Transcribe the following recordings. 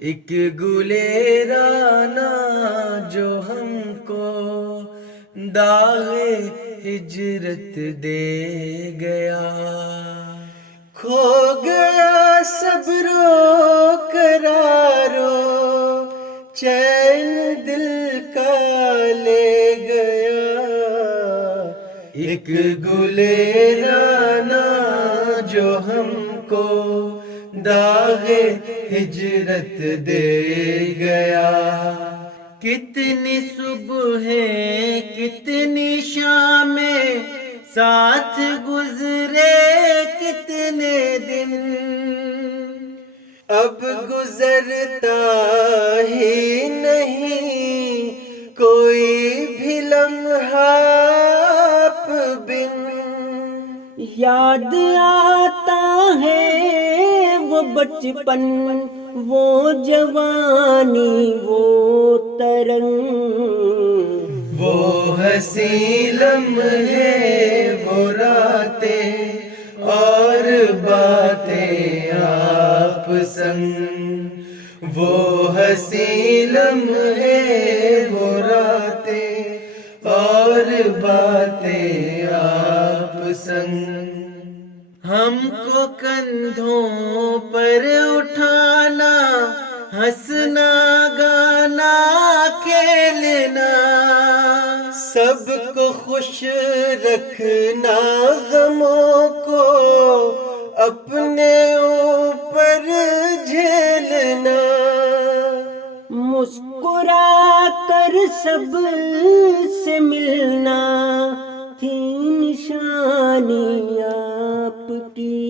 ایک گلیرانا جو ہم کو داغ ہجرت دے گیا، کھو گیا صبرو قرارو چین دل کا لے گیا، ایک گلیرانا جو ہم کو داغ ہجرت دے گیا، کتنی صبحیں کتنی شامیں ساتھ گزرے کتنے دن، اب گزرتا ہی نہیں کوئی بھی لمحہ آپ بن، یاد آتا ہے وہ بچپن، وہ جوانی، وہ ترنگ، وہ ہنسی لمحے، وہ راتیں اور باتیں آپ سنگ، وہ ہنسی لمحے، وہ راتیں اور باتیں آپ سنگ، ہم کو کندھوں پر اٹھانا، ہنسنا گانا کھیلنا، سب کو خوش رکھنا، غموں کو اپنے اوپر جھیلنا، مسکرا کر سب سے ملنا تھی نشانی آپ کی،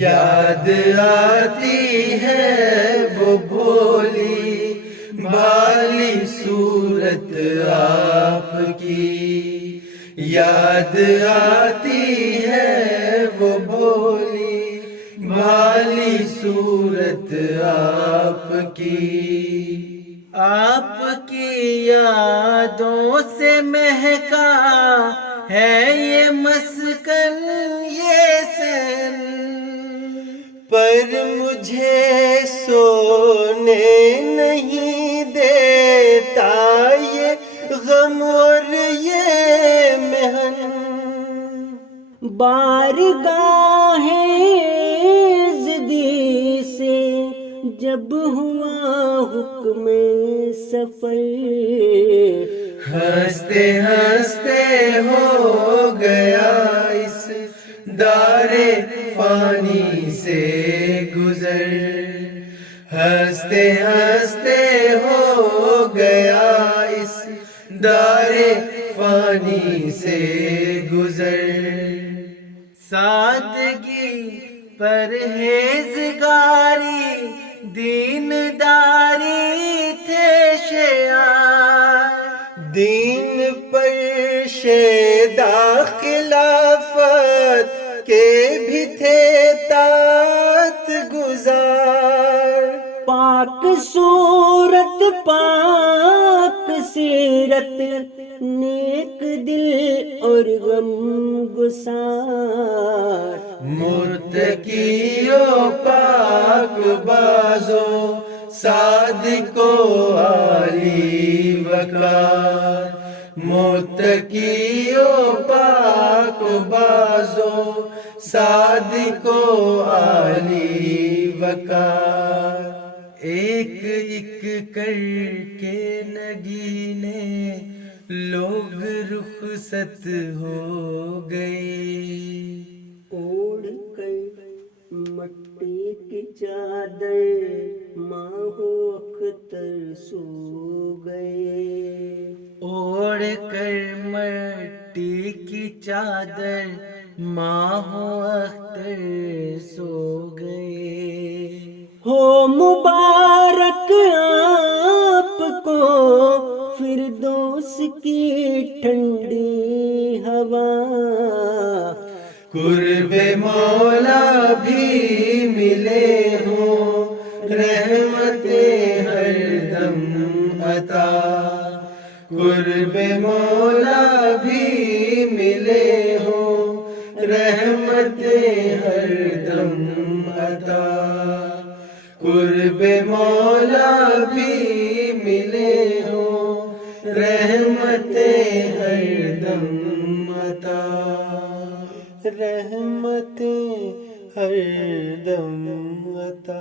یاد آتی ہے وہ بھولی بھالی صورت آپ کی، یاد آتی ہے وہ بھولی بھالی صورت آپ کی، آپ کی یادوں سے مہکا ہے یہ مسکن یہ سن، پر مجھے سونے نہیں دیتا یہ غم اور یہ محن، بارگاہ زدی سے جب ہوا حکم سفر، ہنستے ہنستے ہو گیا اس دار فانی سے گزر، ہنستے ہنستے ہو گیا اس دار فانی سے گزر، سادگی پرہیزگاری دینداری تھے شعار، دین پر شیدا خلافت کے بھی تھے طاعت گزار، پاک صورت پاک سیرت نیک دل اور غم گسار، متقیو پاک بازو صادقو عالی وقار، متقیو پاک بازو صادقو عالی وقار، ایک ایک کر کے نگینے لوگ رخصت ہو گئے، اوڑھ کر مٹی کی چادر ماہ و اختر سو گئے، اوڑھ کر مٹی کی چادر ماہ و اختر سو گئے، ہو مبارک آپ کو فردوس کی ٹھنڈی ہوا، قرب مولا بھی ملے ہوں رحمتیں ہر دم عطا، قرب مولا بھی ملے ہوں رحمتیں ہر دم عطا، قرب مولا بھی ملے ہوں رحمتیں ہر دم عطا، رحمتیں ہر دم عطا۔